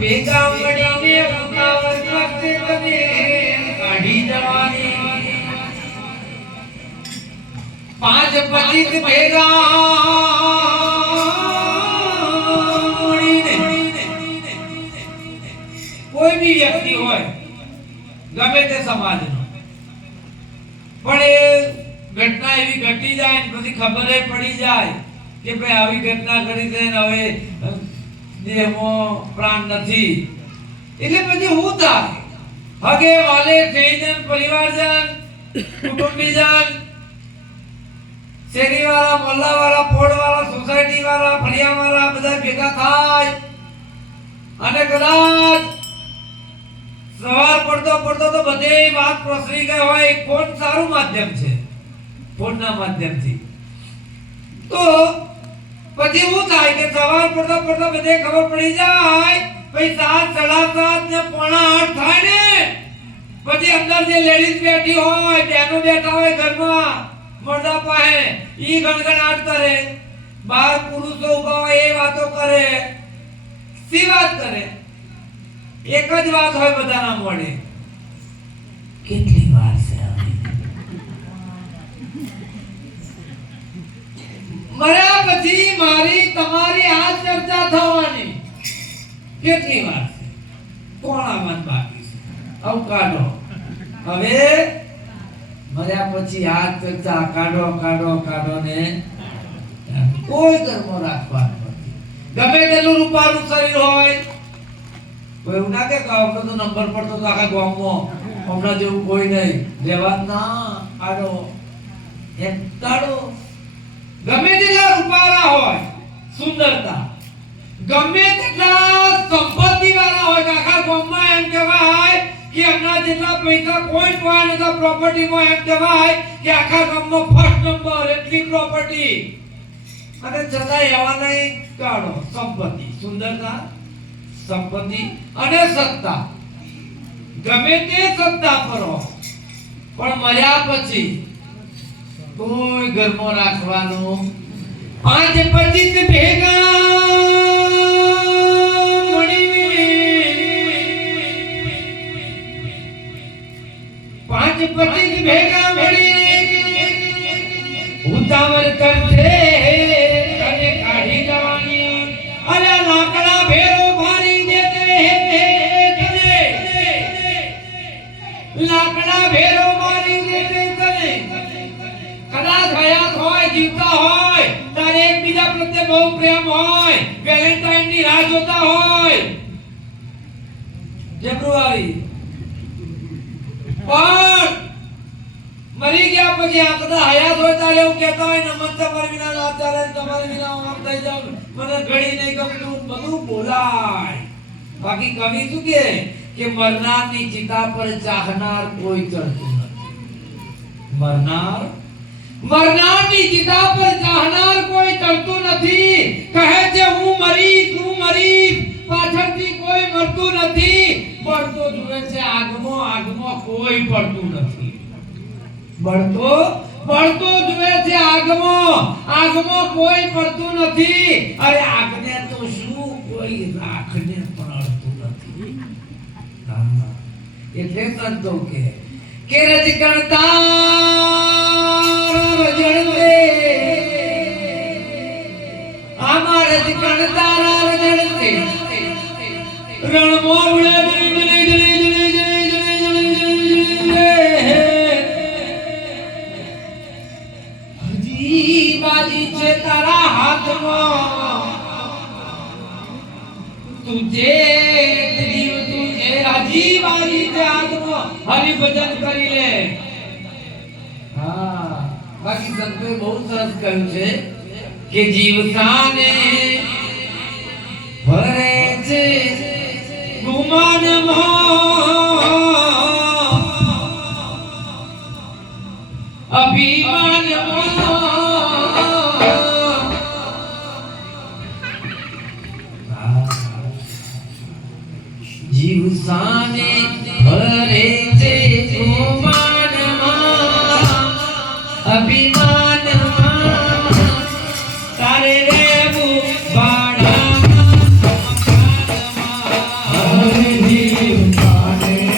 ભેગા મળીને ઉતાવળ કરતે તમે કાઢી જવાની 5 25 ભેગા મળીને કોઈ બી વ્યક્તિ હોય ગમે તે સમાજનો પણ એ ઘટના એવી ઘટી જાય ને પછી ખબર પડી જાય કે ભાઈ આવી ઘટના કરી છે ને હવે દેહમાં પ્રાણ નથી એટલે પછી હું થાય હગે વાલે જૈન પરિવારજન કુટુંબીજન શેરીવાળા મોહલ્લાવાળા ફોડવાળા સોસાયટીવાળા ફળિયાવાળા બધા ભેગા થાય અને કદાચ સવાર પડતો તો બધે વાત પ્રસરી ગઈ હોય ફોન સારું માધ્યમ છે ફોનના માધ્યમથી તો પછી એવું થાય કે સવાર પડતા બધે ખબર પડી જાય પછી 7 7:30 ને 7:45 થાય ને પછી અંદર જે લેડીઝ બેઠી હોય બહેનો બેઠા હોય ઘરમાં મર્દા પાસે ઈ ગણગણાટ કરે બાર પુરુષો ઊભા હોય એ વાતો કરે સી વાત કરે એક જ વાત હોય બધાના મોઢે કેટલી વાર છે મર્યા પછી મારી તમારી આ ચર્ચા થવાની કેટલી વાર છે કોણ આવવાનું બાકી છે અવકાડો હવે મર્યા પછી આ ચર્ચા કાઢો ને કોઈ કર્મો રાખવાનું નથી ગમે તેટલું રૂપારું શરીર હોય કોઈ એવું ના કે આપણો તો નંબર પડતો તો આખા ગામમાં હમણાં જેવું કોઈ નહીં રહેવા ના કાઢો એક કાઢો ગમે તેટલા રૂપાળા હોય સુંદરતા ગમે તેટલા સંપત્તિ વાળા હોય આખા ગામમાં એમ કહેવાય કે એમના જેટલા પૈસા કોઈ પાસે નતા પ્રોપર્ટીમાં એમ કહેવાય કે આખા ગામમાં ફર્સ્ટ નંબર એટલી પ્રોપર્ટી અને છતાં એવા નહીં કાઢો સંપત્તિ સુંદરતા સંપત્તિ અને સત્તા ગમે તે સત્તા પર હોય પણ મર્યા પછી કોઈ ઘરમાં રાખવાનું 5 25 ભેગા મળીને 5 25 ભેગા મળીને ઉતાવળ કરતે તને કાઢી જવાની અને લાકડા ભેરો મારી દેતે તને લાકડા ભેરો મારી દેતે તને કદાચ હયાત હોય જીવતા હોય તારે એકબીજા પ્રત્યે બહુ પ્રેમ હોય વેલેન્ટાઇન ની રાહ જોતા હોય ફેબ્રુઆરી પણ મરી ગયા પછી આ કદાચ હયાત હોય તારે એવું કહેતા હોય નમન તમારી વિના ના ચાલે તમારી વિના આમ થઈ જાવ મને ઘડી નહીં ગમતું બધું બોલાય બાકી કવિ શું કે મરનારની ચિતા પર ચાહનાર કોઈ ચડતું નથી મરનારની ચિતા પર ચાહનાર કોઈ ચડતું નથી કહે છે હું મરીશ પાછળથી કોઈ મરતું નથી બળતો જુએ છે આગમાં કોઈ પડતું નથી બળતો જુએ છે આગમાં કોઈ પડતું નથી અરે આગને તો શું કોઈ રાખને પડતું નથી એટલે સંતો કે રજગણતા રજણવે આમાં રજગણતા રજણવે રણમો ઉડે હજી બાજી છે તારા હાથમાં તુજે હજી બાજી છે હાથમાં હરિ ભજન કરી લે હા બાકી સંતોએ બહુ સરસ કહ્યું છે કે જીવતાને ભરે છે ગુમાનમાં અભિમાનમાં